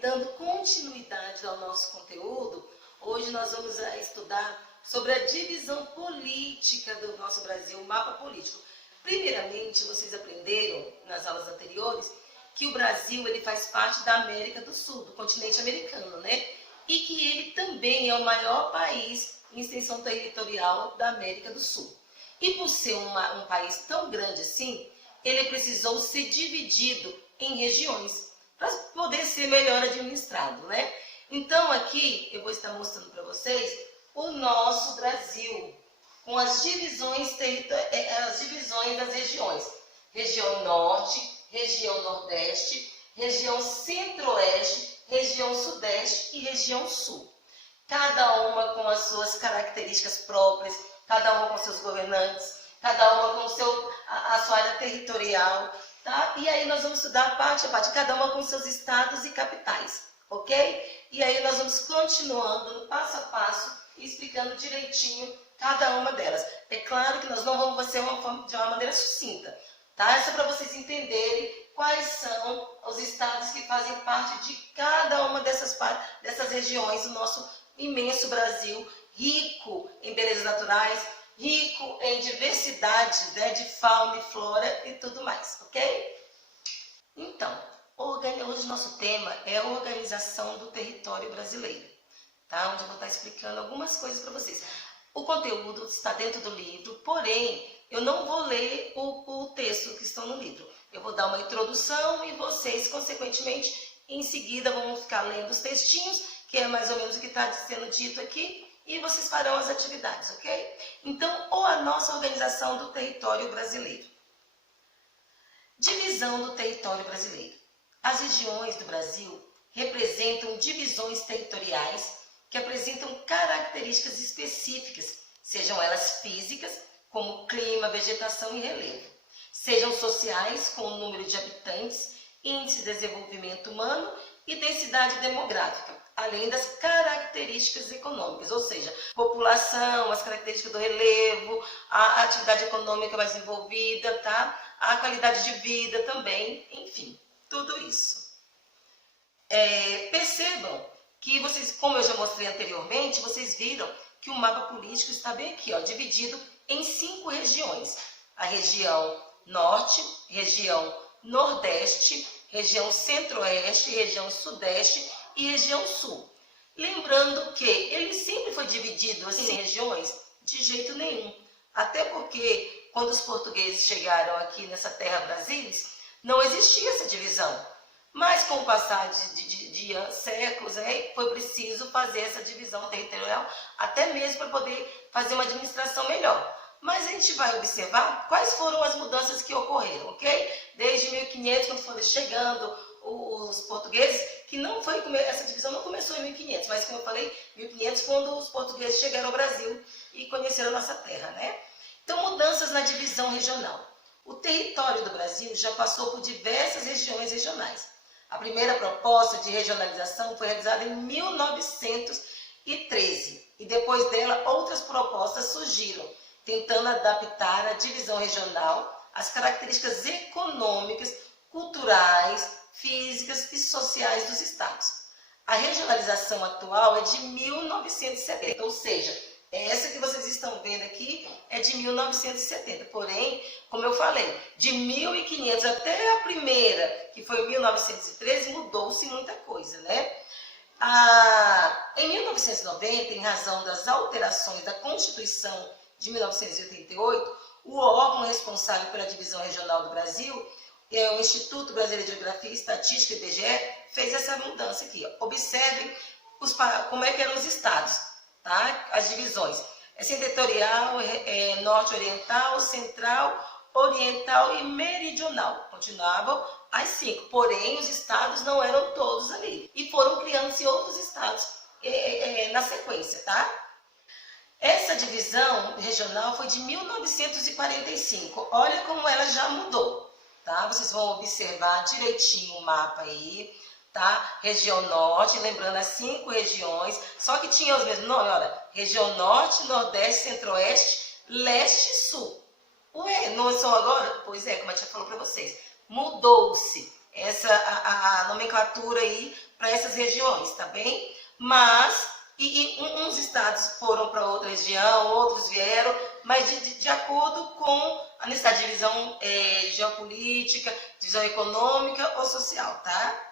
dando continuidade ao nosso conteúdo, hoje nós vamos estudar sobre a divisão política do nosso Brasil, o mapa político. Primeiramente, vocês aprenderam nas aulas anteriores que o Brasil ele faz parte da América do Sul, do continente americano, né? E que ele também é o maior país em extensão territorial da América do Sul. E por ser um país tão grande assim, ele precisou ser dividido em regiões para poder ser melhor administrado, né? Então aqui eu vou estar mostrando para vocês o nosso Brasil, com as divisões das regiões. Região Norte, região Nordeste, região Centro-Oeste, região Sudeste e região Sul. Cada uma com as suas características próprias, cada uma com seus governantes, cada uma com a sua área territorial, tá? E aí nós vamos estudar parte a parte, cada uma com seus estados e capitais, ok? E aí nós vamos continuando no passo a passo, explicando direitinho cada uma delas. É claro que nós não vamos fazer de uma maneira sucinta, tá? É só para vocês entenderem quais são os estados que fazem parte de cada uma dessas regiões do nosso imenso Brasil, rico em belezas naturais, rico em diversidade, né, de fauna e flora e tudo mais, ok? Então, hoje o nosso tema é a organização do território brasileiro, tá? Onde eu vou estar explicando algumas coisas para vocês. O conteúdo está dentro do livro, porém, eu não vou ler o texto que estão no livro. Eu vou dar uma introdução e vocês, consequentemente, em seguida vão ficar lendo os textinhos, que é mais ou menos o que está sendo dito aqui, e vocês farão as atividades, ok? Então, a nossa organização do território brasileiro. Divisão do território brasileiro. As regiões do Brasil representam divisões territoriais que apresentam características específicas, sejam elas físicas, como clima, vegetação e relevo, sejam sociais, com o número de habitantes, índice de desenvolvimento humano e densidade demográfica, além das características econômicas, ou seja, população, as características do relevo, a atividade econômica mais envolvida, tá? A qualidade de vida também, enfim, tudo isso. Percebam que vocês, como eu já mostrei anteriormente, vocês viram que o mapa político está bem aqui, ó, dividido em 5 regiões. A região Norte, região Nordeste, região Centro-Oeste, região Sudeste e região Sul. Lembrando que ele sempre foi dividido assim em regiões? De jeito nenhum. Até porque quando os portugueses chegaram aqui nessa terra brasilis, não existia essa divisão. Mas com o passar de séculos, foi preciso fazer essa divisão territorial, até mesmo para poder fazer uma administração melhor. Mas a gente vai observar quais foram as mudanças que ocorreram, ok? Desde 1500, quando foram chegando os portugueses, que não foi, essa divisão não começou em 1500, mas como eu falei, 1500 quando os portugueses chegaram ao Brasil e conheceram a nossa terra, né? Então, mudanças na divisão regional. O território do Brasil já passou por diversas regiões regionais. A primeira proposta de regionalização foi realizada em 1913 e depois dela outras propostas surgiram, tentando adaptar a divisão regional às características econômicas, culturais, físicas e sociais dos estados. A regionalização atual é de 1970, ou seja, essa que vocês estão vendo aqui é de 1970, porém, como eu falei, de 1500 até a primeira, que foi 1913, mudou-se muita coisa, né? Em 1990, em razão das alterações da Constituição de 1988, o órgão responsável pela divisão regional do Brasil, o Instituto Brasileiro de Geografia e Estatística, IBGE, fez essa mudança aqui. Ó. Observem como é que eram os estados, tá? As divisões. Setorial, norte-oriental, central, oriental e meridional. Continuavam as 5, porém os estados não eram todos ali. E foram criando-se outros estados na sequência, tá? Essa divisão regional foi de 1945. Olha como ela já mudou, tá? Vocês vão observar direitinho o mapa aí, tá? Região Norte, lembrando as 5 regiões, só que tinha os mesmos nomes, olha, região Norte, Nordeste, Centro-Oeste, Leste e Sul. Ué, não são agora? Pois é, como a tia falou para vocês, mudou-se. a nomenclatura aí para essas regiões, tá bem? Mas, uns estados foram para outra região, outros vieram, mas de acordo com a necessidade de divisão geopolítica, divisão econômica ou social, tá?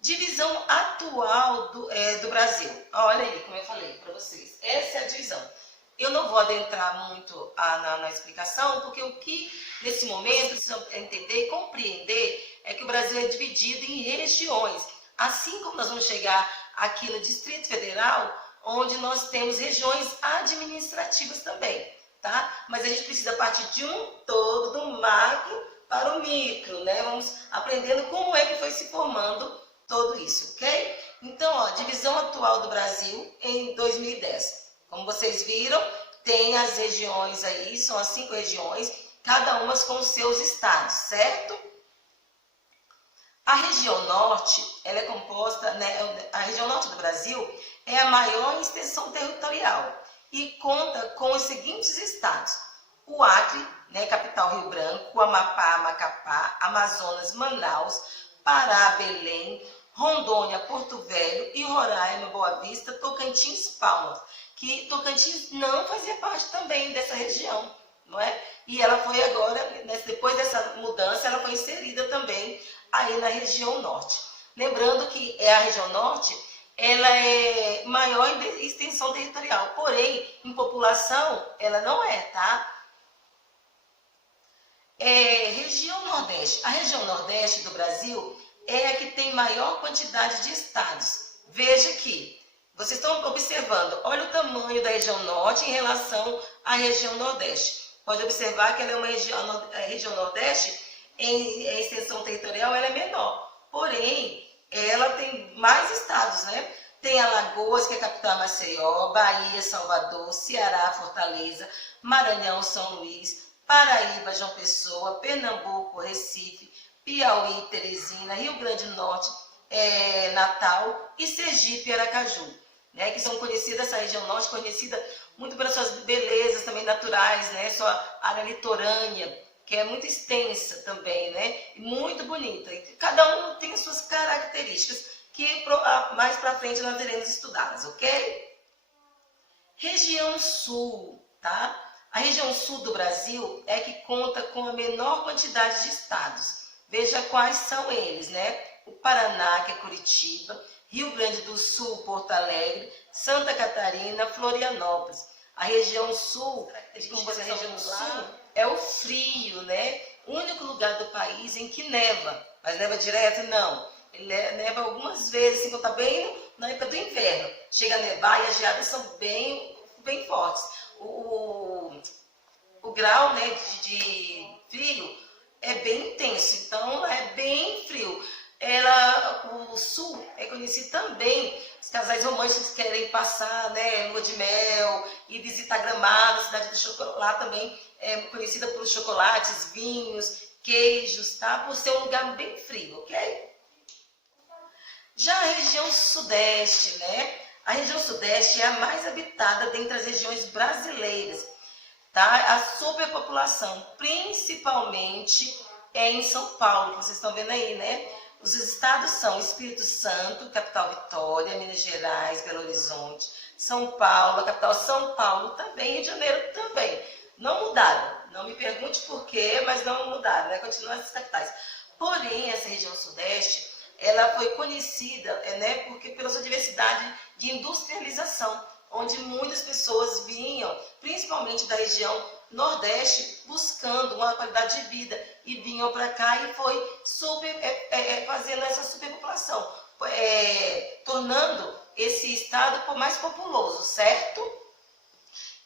Divisão atual do Brasil. Olha aí, como eu falei para vocês. Essa é a divisão. Eu não vou adentrar muito na explicação, porque o que, nesse momento, precisam entender e compreender é que o Brasil é dividido em regiões. Assim como nós vamos chegar aqui no Distrito Federal, onde nós temos regiões administrativas também, tá? Mas a gente precisa partir de um todo, do macro para o micro, né? Vamos aprendendo como é que foi se formando tudo isso, ok? Então, ó, divisão atual do Brasil em 2010. Como vocês viram, tem as regiões aí, são as 5 regiões, cada uma com os seus estados, certo? A região norte, ela é composta, né, a região norte do Brasil é a maior extensão territorial e conta com os seguintes estados: o Acre, né, capital Rio Branco, o Amapá, Macapá, Amazonas, Manaus, Pará, Belém, Rondônia, Porto Velho e Roraima, Boa Vista, Tocantins, Palmas. Que Tocantins não fazia parte também dessa região, não é? E ela foi agora, depois dessa mudança, ela foi inserida também aí na região norte. Lembrando que a região norte, ela é maior em extensão territorial, porém, em população, ela não é, tá? Região Nordeste. A região Nordeste do Brasil é a que tem maior quantidade de estados. Veja aqui, vocês estão observando, olha o tamanho da região Norte em relação à região Nordeste. Pode observar que ela é uma região, a região Nordeste, em extensão territorial, ela é menor. Porém, ela tem mais estados, né? Tem Alagoas, que é a capital Maceió, Bahia, Salvador, Ceará, Fortaleza, Maranhão, São Luís, Paraíba, João Pessoa, Pernambuco, Recife, Piauí, Teresina, Rio Grande do Norte, Natal e Sergipe e Aracaju, né, que são conhecidas, essa região norte conhecida muito pelas suas belezas também naturais, né, sua área litorânea, que é muito extensa também, né, e muito bonita. E cada um tem as suas características, que mais para frente nós iremos estudá-las, ok? Região Sul, tá? A região Sul do Brasil é que conta com a menor quantidade de estados. Veja quais são eles, né? O Paraná, que é Curitiba, Rio Grande do Sul, Porto Alegre, Santa Catarina, Florianópolis. A região Sul, como você a região Sul, é o frio, né? O único lugar do país em que neva. Mas neva direto? Não. Ele neva algumas vezes, assim, quando está bem na época do inverno. Chega a nevar e as geadas são bem fortes. O grau, né, de frio é bem intenso, então é bem frio. O sul é conhecido também, os casais românticos que querem passar, né, lua de mel e visitar Gramado, a cidade do chocolate, lá também é conhecida por chocolates, vinhos, queijos, tá? Por ser um lugar bem frio, ok? Já a região sudeste, né? A região sudeste é a mais habitada dentre as regiões brasileiras, tá? A superpopulação, principalmente em São Paulo, que vocês estão vendo aí, né? Os estados são Espírito Santo, capital Vitória, Minas Gerais, Belo Horizonte, São Paulo, a capital São Paulo também, Rio de Janeiro também. Não mudaram, não me pergunte por quê, mas não mudaram, né? Continuam essas capitais. Porém, essa região sudeste, ela foi conhecida, né, porque pela sua diversidade de industrialização, onde muitas pessoas vinham, principalmente da região Nordeste, buscando uma qualidade de vida e vinham para cá e foi fazendo essa superpopulação, tornando esse estado mais populoso, certo?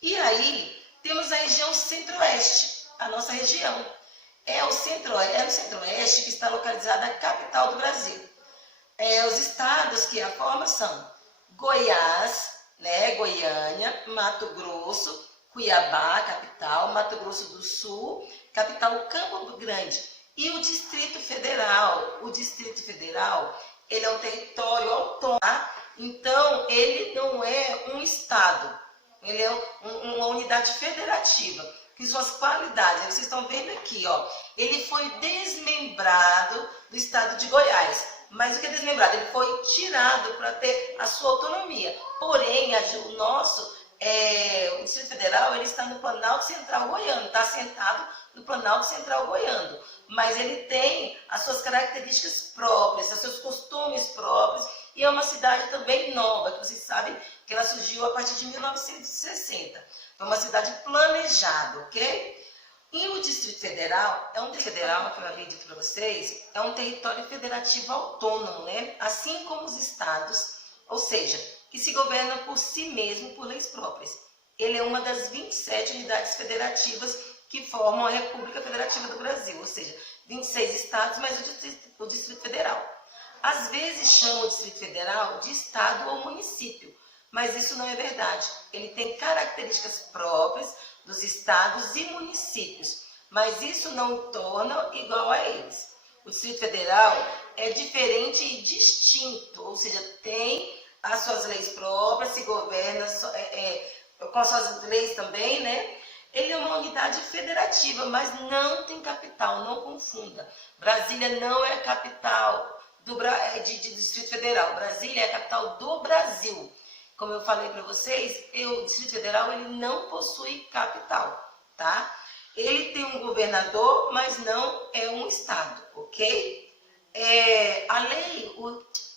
E aí temos a região Centro-Oeste, a nossa região. É no Centro-Oeste que está localizada a capital do Brasil. Os estados que a formam são Goiás, né, Goiânia, Mato Grosso, Cuiabá, capital, Mato Grosso do Sul, capital Campo Grande e o Distrito Federal. O Distrito Federal, ele é um território autônomo, tá? Então ele não é um estado, ele é uma unidade federativa. que suas qualidades, vocês estão vendo aqui, ó, ele foi desmembrado do estado de Goiás. Mas o que é desmembrado? Ele foi tirado para ter a sua autonomia. Porém, o nosso, o Distrito Federal, ele está no Planalto Central Goiano, está assentado no Planalto Central Goiano. Mas ele tem as suas características próprias, os seus costumes próprios, e é uma cidade também nova, que vocês sabem que ela surgiu a partir de 1960. Foi uma cidade planejada, ok? E o Distrito Federal, que eu havia dito para vocês, é um território federativo autônomo, né? Assim como os estados, ou seja, que se governa por si mesmo, por leis próprias. Ele é uma das 27 unidades federativas que formam a República Federativa do Brasil, ou seja, 26 estados, mais o Distrito Federal. Às vezes chamam o Distrito Federal de estado ou município, mas isso não é verdade. Ele tem características próprias dos estados e municípios, mas isso não o torna igual a eles. O Distrito Federal é diferente e distinto, ou seja, tem as suas leis próprias, se governa com as suas leis também, né? Ele é uma unidade federativa, mas não tem capital, não confunda. Brasília não é a capital do Distrito Federal. Brasília é a capital do Brasil. Como eu falei para vocês, o Distrito Federal ele não possui capital, tá? Ele tem um governador, mas não é um estado, ok? A lei,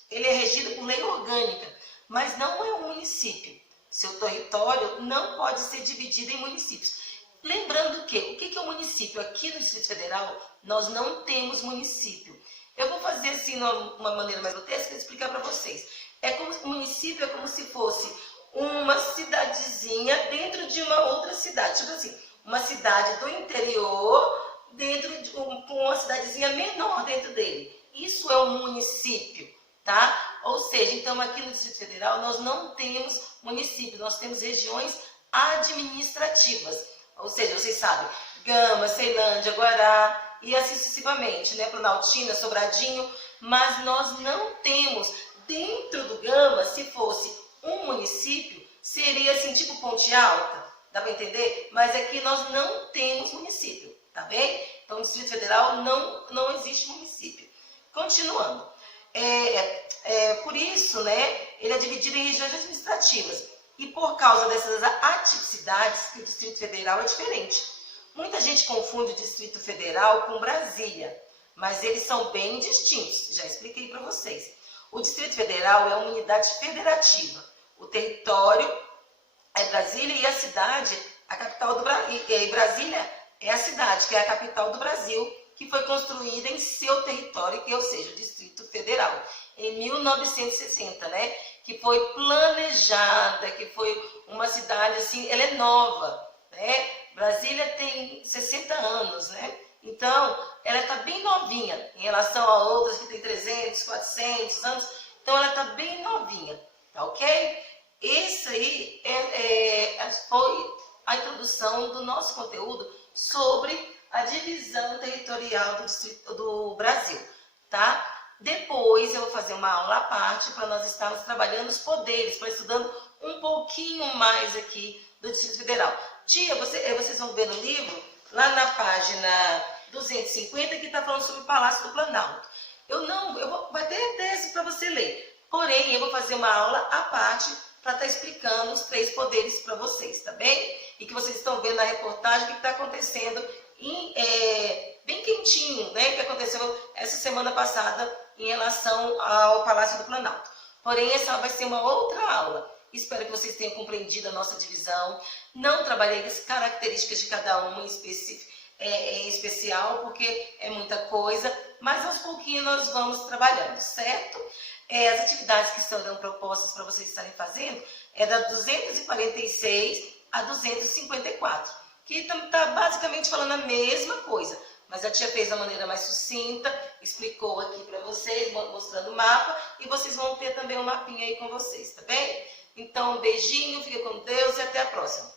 ele é regido por lei orgânica, mas não é um município. Seu território não pode ser dividido em municípios. Lembrando que, o que é o município? Aqui no Distrito Federal, nós não temos município. Eu vou fazer assim, de uma maneira mais grotesca, explicar para vocês. O município é como se fosse uma cidadezinha dentro de uma outra cidade. Tipo assim, uma cidade do interior dentro de uma cidadezinha menor dentro dele. Isso é um município, tá? Ou seja, então aqui no Distrito Federal nós não temos município, nós temos regiões administrativas. Ou seja, vocês sabem, Gama, Ceilândia, Guará e assim sucessivamente, né? Planaltina, Sobradinho, mas nós não temos. Dentro do Gama, se fosse um município, seria assim, tipo Ponte Alta, dá para entender? Mas aqui nós não temos município, tá bem? Então, no Distrito Federal não existe município. Continuando, por isso, né, ele é dividido em regiões administrativas. E por causa dessas atipicidades, que o Distrito Federal é diferente. Muita gente confunde o Distrito Federal com Brasília, mas eles são bem distintos, já expliquei para vocês. O Distrito Federal é uma unidade federativa. O território é Brasília e a cidade, a capital do Brasil. E Brasília é a cidade, que é a capital do Brasil, que foi construída em seu território, ou seja, o Distrito Federal, em 1960, né? Que foi planejada, que foi uma cidade assim, ela é nova, né? Brasília tem 60 anos, né? Então, ela está bem novinha em relação a outras que tem 300, 400 anos. Então, ela está bem novinha, tá ok? Esse aí foi a introdução do nosso conteúdo sobre a divisão territorial do Brasil, tá? Depois eu vou fazer uma aula à parte para nós estarmos trabalhando os poderes, para estudando um pouquinho mais aqui do Distrito Federal. Tia, vocês vão ver no livro, lá na página 250, que está falando sobre o Palácio do Planalto. Vai ter texto para você ler. Porém, eu vou fazer uma aula à parte para estar explicando os 3 poderes para vocês, tá bem? E que vocês estão vendo na reportagem o que está acontecendo bem quentinho, né? Que aconteceu essa semana passada em relação ao Palácio do Planalto. Porém, essa vai ser uma outra aula. Espero que vocês tenham compreendido a nossa divisão. Não trabalhei as características de cada um em especial, porque é muita coisa, mas aos pouquinhos nós vamos trabalhando, certo? As atividades que serão propostas para vocês estarem fazendo é da 246 a 254, que está basicamente falando a mesma coisa, mas a tia fez da maneira mais sucinta, explicou aqui para vocês, mostrando o mapa, e vocês vão ter também um mapinha aí com vocês, tá bem? Então, um beijinho, fica com Deus e até a próxima.